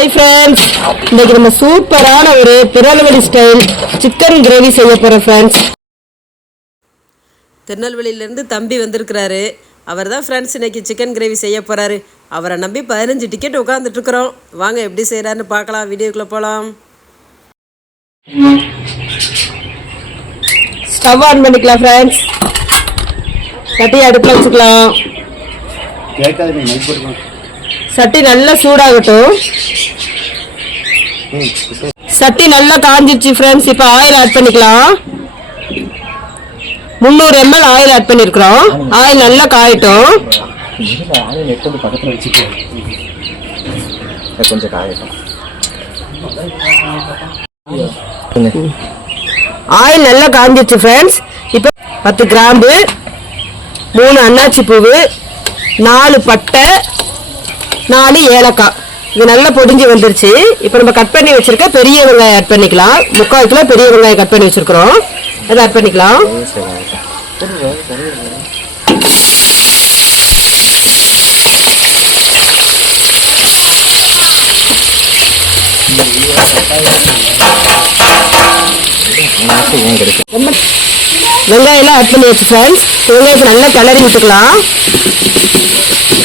Hi friends இன்னைக்கு நம்ம சூப்பரான ஒரு திருநெல்வேலி ஸ்டைல் சிக்கன் கிரேவி செய்ய போறோம் ஃப்ரெண்ட்ஸ் திருநெல்வேலியிலேருந்து தம்பி வந்திருக்கிறாரு. அவர் தான் ஃப்ரெண்ட்ஸ் இன்னைக்கு சிக்கன் கிரேவி செய்ய போறாரு. அவரை நம்பி பதினஞ்சு டிக்கெட் உட்காந்துட்டு இருக்கிறோம் வாங்க எப்படி செய்கிறாருன்னு பார்க்கலாம். வீடியோக்குள்ளே போகலாம் ஸ்டவ் ஆன் பண்ணிக்கலாம் ஃப்ரெண்ட்ஸ் சட்டி அடுப்பில் வச்சுக்கலாம். சட்டி நல்லா சூடாகட்டும். சட்டி நல்லா காஞ்சிருச்சு ஃப்ரெண்ட்ஸ் இப்போ ஆயில் ஆட் பண்ணிக்கலாம். முந்நூறு எம்எல் ஆயில் ஆட் பண்ணியிருக்கிறோம் ஆயில் நல்லா கொஞ்சம் காயட்டும். ஆயில் நல்லா காஞ்சிருச்சு ஃப்ரெண்ட்ஸ் இப்போ பத்து கிராம்பு மூணு அன்னாச்சி பூவு நாலு பட்டை நாலு ஏலக்காய். இது நல்லா பொடிஞ்சு வந்துருச்சு. இப்போ நம்ம கட் பண்ணி வச்சிருக்க பெரிய வெங்காயம் ஆட் பண்ணிக்கலாம். முக்கால் கிலோ பெரிய வெங்காயம் கட் பண்ணி வச்சிருக்கிறோம். அதை ஆட் பண்ணிக்கலாம். வெங்காயம்லாம் ஆட் பண்ணி வச்சு ஃப்ரெண்ட்ஸ் வெங்காயத்தை நல்லா கலரி விட்டுக்கலாம்.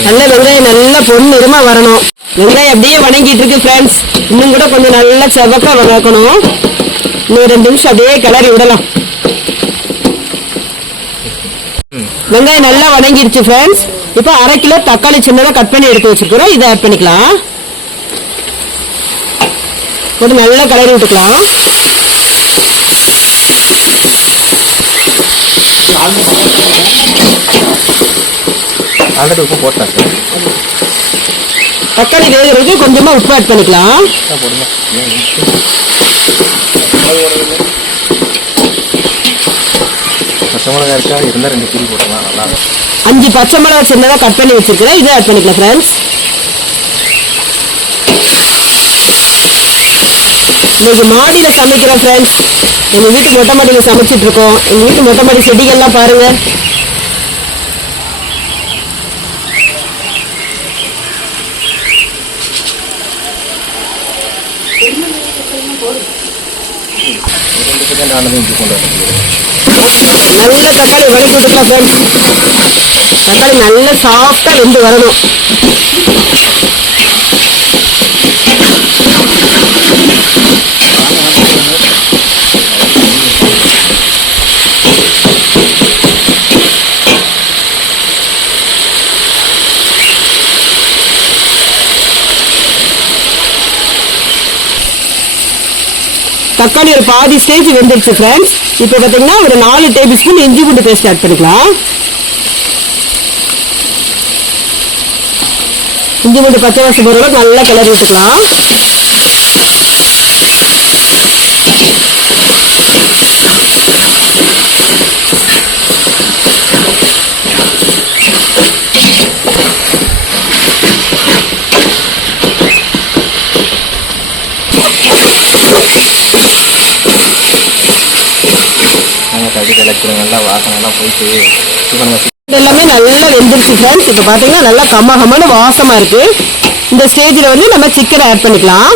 நல்ல வெங்காயம் நல்லா பொன்னிறமா வரணும். வெங்காயம் அப்படியே வணங்கிட்டு இருக்கு ஃப்ரெண்ட்ஸ் இன்னும் கூட கொஞ்சம் நல்லா செவக்கா வளர்க்கணும். இன்னும் ரெண்டு நிமிஷம் அப்படியே கிளறி விடலாம். வெங்காயம் நல்லா வணங்கிடுச்சு ஃப்ரெண்ட்ஸ் இப்போ அரை கிலோ தக்காளி சின்னதாக கட் பண்ணி எடுத்து வச்சிருக்கிறோம். இதை ஆட் பண்ணிக்கலாம். கொஞ்சம் நல்லா கிளறி விட்டுக்கலாம். ஆல்ரெடி உப்பு போட்டேன் சார் தக்காளி வேகிறதுக்கு கொஞ்சமா உப்பு ஆட் பண்ணிக்கலாம். போடுங்க. பச்சை மிளகா இருக்கா? இருந்தால் ரெண்டு கிரி போட்டுக்கலாம் நல்லா அஞ்சு பச்சை மிளகா சின்னதாக கட் பண்ணி வச்சிருக்கிறேன். இதை ஆட் பண்ணிக்கலாம் ஃப்ரெண்ட்ஸ் இன்னைக்கு மாடியில் சமைக்கிறோம் ஃப்ரெண்ட்ஸ் எங்கள் வீட்டு மொட்டை மாடியில் சமைச்சிட்டு இருக்கோம். எங்கள் வீட்டு மொட்டை மாடி செடிகள்லாம் பாருங்க. ஒரு ரெண்டு செகண்ட் கொண்டு நல்ல தக்காளி வதக்கி சார் தக்காளி நல்ல சாஃப்டாக வெந்து வரணும். தக்காளி ஒரு பாதி ஸ்டேஜ் வெந்துருச்சு ஃப்ரெண்ட்ஸ் இப்போ பார்த்தீங்கன்னா ஒரு நாலு டேபிள் ஸ்பூன் இஞ்சி பூண்டு பேஸ்ட் ஆட் பண்ணிக்கலாம். இஞ்சி பூண்டு பச்சை வாசம் போகிற அளவுக்கு நல்லா கிளறி விட்டுக்கலாம் நாங்கள் கட்டி தலைக்கிறோம் நல்லா வாசனைலாம் போயிட்டு இப்போ நம்ம இது எல்லாமே நல்லா வெந்துருச்சு ஃப்ரெண்ட்ஸ் இப்போ பார்த்தீங்கன்னா நல்லா கம்மகமான வாசமாக இருக்கு. இந்த ஸ்டேஜில் வந்து நம்ம சிக்கனை ஆட் பண்ணிக்கலாம்.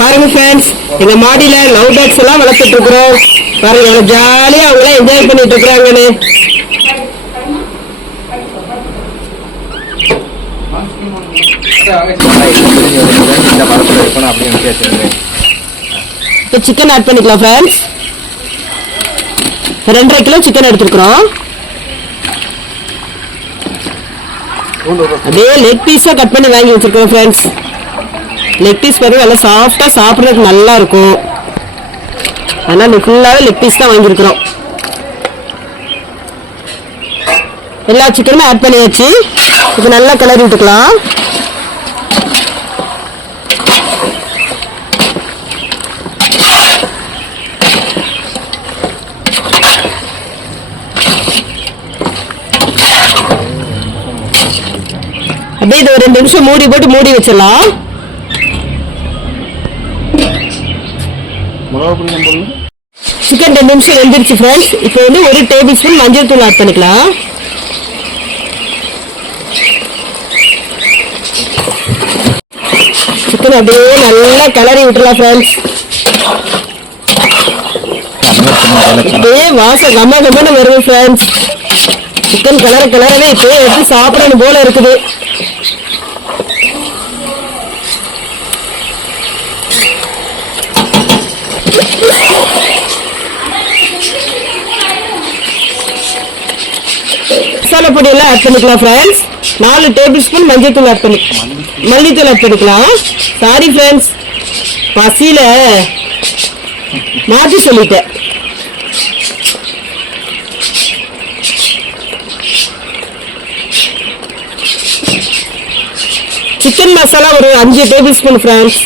பாருங்க ஃப்ரெண்ட்ஸ் எங்க மாடியில லவ் பேர்ட்ஸ் எல்லாம் வளர்த்துட்டு இருக்கிறோம். பாருங்க எவ்வளவு ஜாலியா அவங்களாம் என்ஜாய் பண்ணிட்டு இருக்கிறாங்கன்னு. இந்த மரத்தில் இருக்கணும் அப்படின்னு கேட்டுருந்தேன். இப்போ சிக்கன் ஆட் பண்ணிக்கலாம் ஃப்ரெண்ட்ஸ் ரெண்டரை கிலோ சிக்கன் எடுத்துருக்குறோம். அப்படியே லெக் பீஸாக கட் பண்ணி வாங்கி வச்சிருக்கோம் ஃப்ரெண்ட்ஸ் லெக் பீஸ் பாருங்க நல்லா சாஃப்டாக சாப்பிட்றதுக்கு நல்லா இருக்கும். அதனால் ஃபுல்லாகவே லெக் பீஸ் தான் வாங்கியிருக்கிறோம். எல்லா சிக்கனுமே ஆட் பண்ணியாச்சு. இப்போ நல்லா கிளறி விட்டுக்கலாம் அப்படியே இது ஒரு ரெண்டு நிமிஷம் மூடி போட்டு மூடி வச்சிடலாம். சிக்கன் ரெண்டு நிமிஷம் வெந்துருச்சு ஃப்ரெண்ட்ஸ் இப்போ வந்து ஒரு டேபிள் ஸ்பூன் மஞ்சள் தூள் ஆட் பண்ணிக்கலாம். சிக்கன் அப்படியே நல்லா கிளறி விட்டுலாம் ஃப்ரெண்ட்ஸ் அப்படியே வாசம் கம்ம கம்மன்னு வருது ஃப்ரெண்ட்ஸ் சிக்கன் கிளற கிளறவே இப்போ எடுத்து சாப்பிடணும் போல இருக்குது. மசாலா பொடி எல்லாம் ஆட் பண்ணிக்கலாம் ஃப்ரெண்ட்ஸ் நாலு டேபிள் ஸ்பூன் மஞ்சள் தூள் ஆட் பண்ணி மல்லித்தூள் ஆட் பண்ணிக்கலாம். சாரி ஃப்ரெண்ட்ஸ் பசியில மாற்றி சொல்லிட்டேன். சிக்கன் மசாலா ஒரு அஞ்சு டேபிள் ஸ்பூன் ஃப்ரெண்ட்ஸ்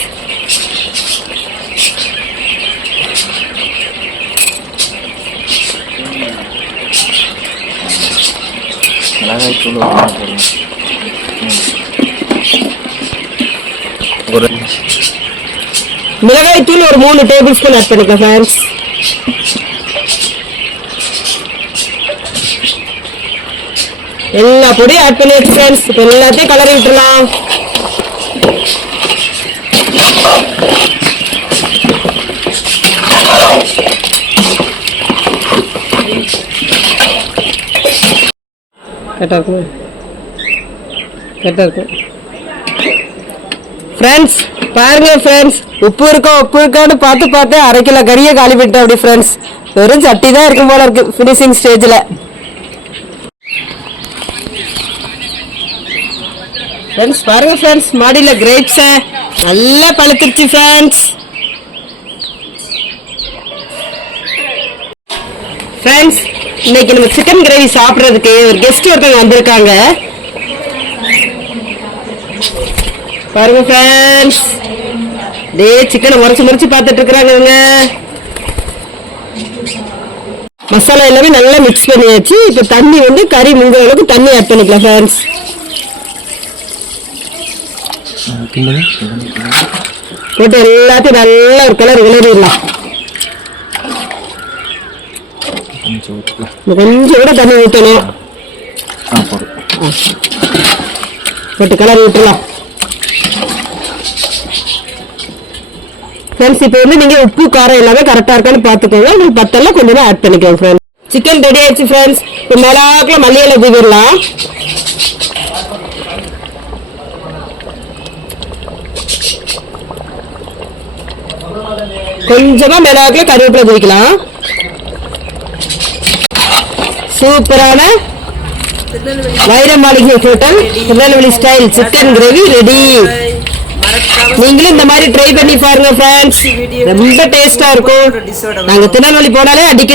ஒரு மிளகாய் தூள் ஒரு மூணு டேபிள் ஸ்பூன் ஆட் பண்ணிக்கலாம் ஃப்ரெண்ட்ஸ் எல்லா பொடியும் ஆட் பண்ணி ஃப்ரெண்ட்ஸ் இப்போ எல்லாத்தையும் கலரி விட்டுலாம் கரெக்டாக இருக்கும் கரெக்டாக இருக்கும் ஃப்ரெண்ட்ஸ் பாருங்க ஃப்ரெண்ட்ஸ் உப்பு இருக்கா உப்பு இருக்கான்னு பார்த்து பார்த்து அரை கிலோ கறியை காலி பண்ணிட்டேன் அப்படி ஃப்ரெண்ட்ஸ் வெறும் சட்டி தான் இருக்கும் போல இருக்கு ஃபினிஷிங் ஸ்டேஜில் ஃப்ரெண்ட்ஸ் பாருங்க ஃப்ரெண்ட்ஸ் மாடியில் கிரேப்ஸை நல்லா பழுத்துருச்சு ஃப்ரெண்ட்ஸ் ஃப்ரெண்ட்ஸ் இன்னைக்கு நம்ம சிக்கன் கிரேவி சாப்பிட்றதுக்கு ஒரு கெஸ்ட் ஒருத்தவங்க வந்திருக்காங்க. பாருங்க ஃப்ரெண்ட்ஸ் டே சிக்கனை முறைச்சு முறைச்சு பார்த்துட்டு இருக்கிறாங்க இவங்க. மசாலா எல்லாமே நல்லா மிக்ஸ் பண்ணியாச்சு. இப்போ தண்ணி வந்து கறி முங்குற அளவுக்கு தண்ணி ஆட் பண்ணிக்கலாம் ஃப்ரெண்ட்ஸ் போட்டு எல்லாத்தையும் நல்லா ஒரு கலர் விளையாடிடலாம் கொஞ்சம் கொஞ்சம் கூட தண்ணி ஊற்றணும் ஆ போதும் போட்டு கலர் விட்டுலாம் ஃப்ரெண்ட்ஸ் இப்போ வந்து நீங்க உப்பு காரம் எல்லாமே கரெக்டா இருக்கான்னு பாத்துக்கோங்க உங்களுக்கு பத்தெல்லாம் கொஞ்சம் ஆட் பண்ணிக்கோங்க ஃப்ரெண்ட்ஸ் சிக்கன் ரெடி ஆயிடுச்சு ஃப்ரெண்ட்ஸ் இப்போ மிளகாக்கில் மல்லியில தூவிடலாம். கொஞ்சமா மிளகாக்கில் கருவேப்பிலை தூவிக்கலாம். சூப்பரான வைர மாளிகை hotel Tirunelveli style chicken gravy ready நீங்களும் இந்த மாதிரி ட்ரை பண்ணி பாருங்க ஃப்ரெண்ட்ஸ் ரொம்ப டேஸ்டா இருக்கும். நாங்க திருநெல்வேலி போனாலே அடிக்கடி